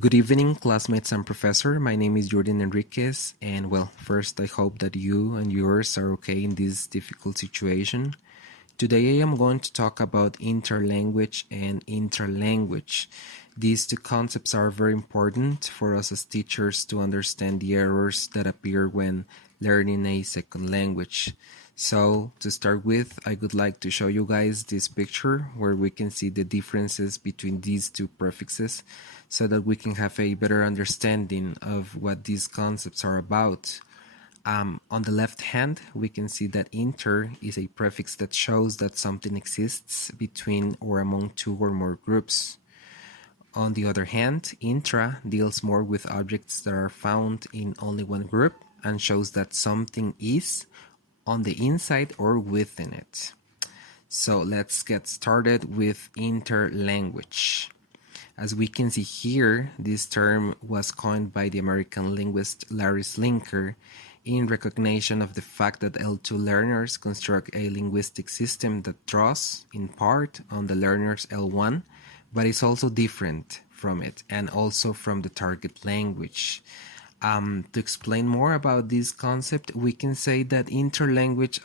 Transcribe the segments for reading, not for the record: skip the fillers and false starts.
Good evening, classmates and professor. My name is Jordan Enriquez, and well, first I hope that you and yours are okay in this difficult situation. Today I am going to talk about interlanguage and intralanguage. These two concepts are very important for us as teachers to understand the errors that appear when learning a second language. So to start with, I would like to show you guys this picture where we can see the differences between these two prefixes so that we can have a better understanding of what these concepts are about. On the left hand, we can see that inter is a prefix that shows that something exists between or among two or more groups. On the other hand, intra deals more with objects that are found in only one group and shows that something is on the inside or within it. So let's get started with interlanguage. As we can see here, this term was coined by the American linguist Larry Slinker in recognition of the fact that L2 learners construct a linguistic system that draws, in part, on the learner's L1, but is also different from it and also from the target language. To explain more about this concept, we can say that interlanguage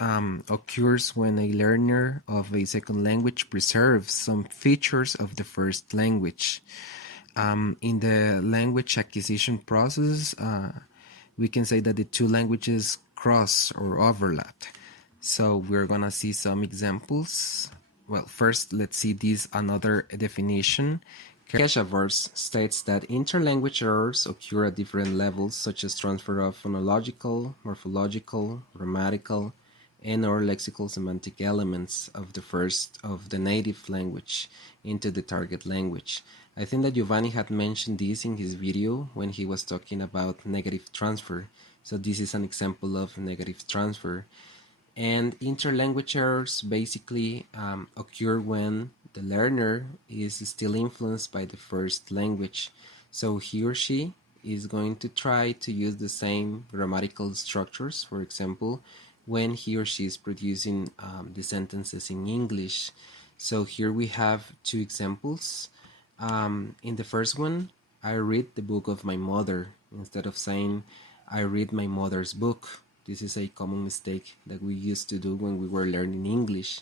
occurs when a learner of a second language preserves some features of the first language. In the language acquisition process, we can say that the two languages cross or overlap. So we're gonna see some examples. Well, first, let's see this another definition. Keshavarz states that interlanguage errors occur at different levels, such as transfer of phonological, morphological, grammatical, and/or lexical semantic elements of the native language into the target language. I think that Giovanni had mentioned this in his video when he was talking about negative transfer. So this is an example of negative transfer. And interlanguage errors basically occur when the learner is still influenced by the first language. So he or she is going to try to use the same grammatical structures, for example, when he or she is producing the sentences in English. So here we have two examples. In the first one, I read the book of my mother instead of saying I read my mother's book. This is a common mistake that we used to do when we were learning English.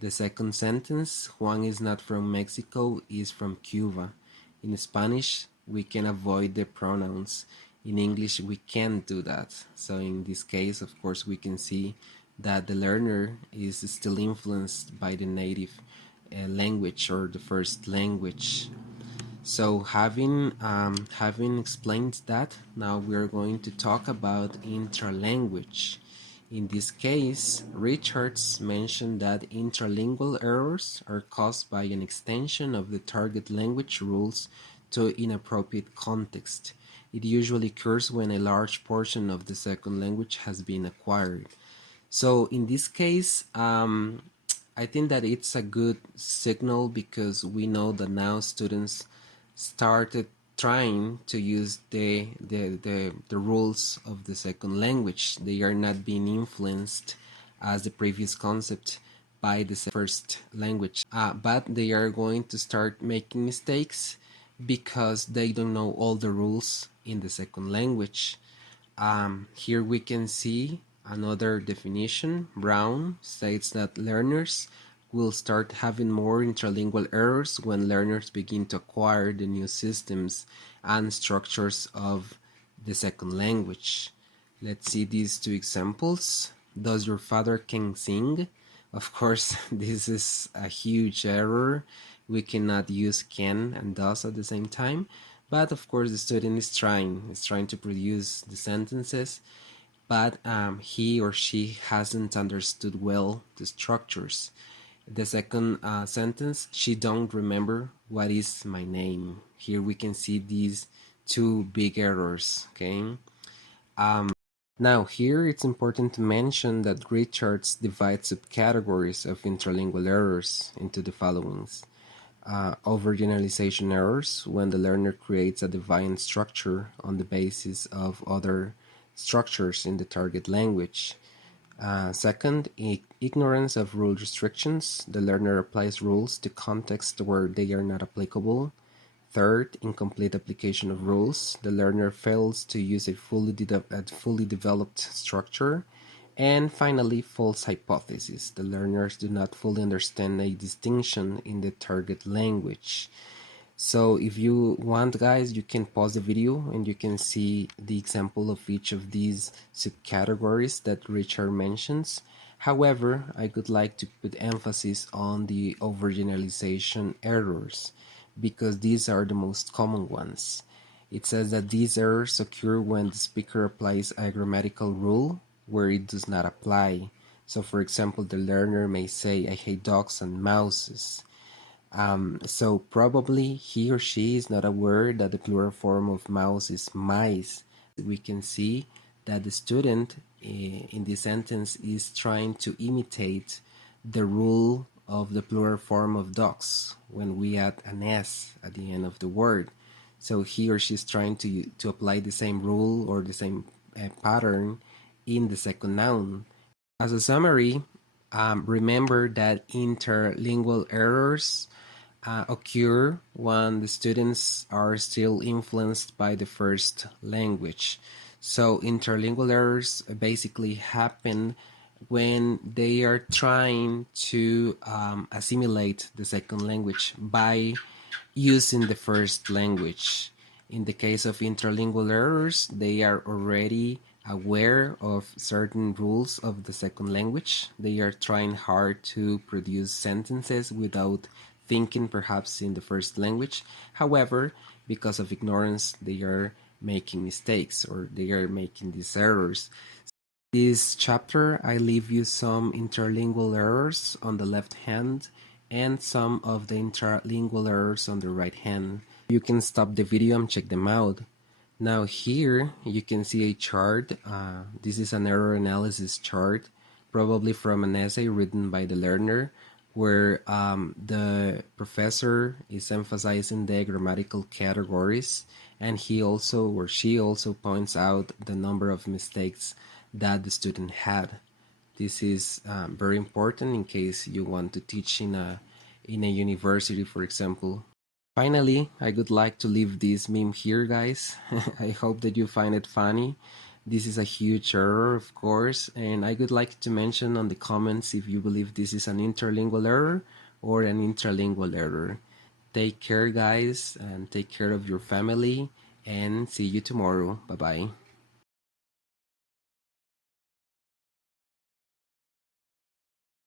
The second sentence, Juan is not from Mexico, is from Cuba. In Spanish, we can avoid the pronouns. In English, we can't do that. So in this case, of course, we can see that the learner is still influenced by the native language or the first language. So having explained that, now we are going to talk about intralanguage. In this case, Richards mentioned that intralingual errors are caused by an extension of the target language rules to inappropriate context. It usually occurs when a large portion of the second language has been acquired. So in this case, I think that it's a good signal because we know that now students started trying to use the rules of the second language. They are not being influenced as the previous concept by the first language, but they are going to start making mistakes because they don't know all the rules in the second language. Here we can see another definition. Brown states that learners will start having more intralingual errors when learners begin to acquire the new systems and structures of the second language. Let's see these two examples. Does your father can sing? Of course, this is a huge error. We cannot use can and does at the same time, but of course the student is trying to produce the sentences, but he or she hasn't understood well the structures. The second sentence, she don't remember what is my name. Here we can see these two big errors, okay? Now here it's important to mention that Richards divides subcategories of intralingual errors into the followings. Overgeneralization errors, when the learner creates a deviant structure on the basis of other structures in the target language. Second, ignorance of rule restrictions. The learner applies rules to contexts where they are not applicable. Third, incomplete application of rules. The learner fails to use a fully developed structure. And finally, false hypothesis. The learners do not fully understand a distinction in the target language. So if you want, guys, you can pause the video and you can see the example of each of these subcategories that Richard mentions. However, I would like to put emphasis on the overgeneralization errors because these are the most common ones. It says that these errors occur when the speaker applies a grammatical rule where it does not apply. So for example, the learner may say, I hate dogs and mouses. So probably he or she is not aware that the plural form of mouse is mice. We can see that the student in this sentence is trying to imitate the rule of the plural form of dogs when we add an S at the end of the word. So he or she is trying to apply the same rule or the same pattern in the second noun. As a summary, remember that interlingual errors occur when the students are still influenced by the first language. So interlingual errors basically happen when they are trying to assimilate the second language by using the first language. In the case of interlingual errors, they are already aware of certain rules of the second language. They are trying hard to produce sentences without thinking perhaps in the first language. However, because of ignorance, they are making mistakes or they are making these errors. This chapter, I leave you some interlingual errors on the left hand and some of the intralingual errors on the right hand. You can stop the video and check them out. Now here you can see a chart. This is an error analysis chart, probably from an essay written by the learner, where the professor is emphasizing the grammatical categories, and he also or she also points out the number of mistakes that the student had. This is very important in case you want to teach in a university, for example. Finally, I would like to leave this meme here, guys. I hope that you find it funny. This is a huge error, of course, and I would like to mention on the comments if you believe this is an interlingual error or an intralingual error. Take care, guys, and take care of your family, and see you tomorrow. Bye-bye.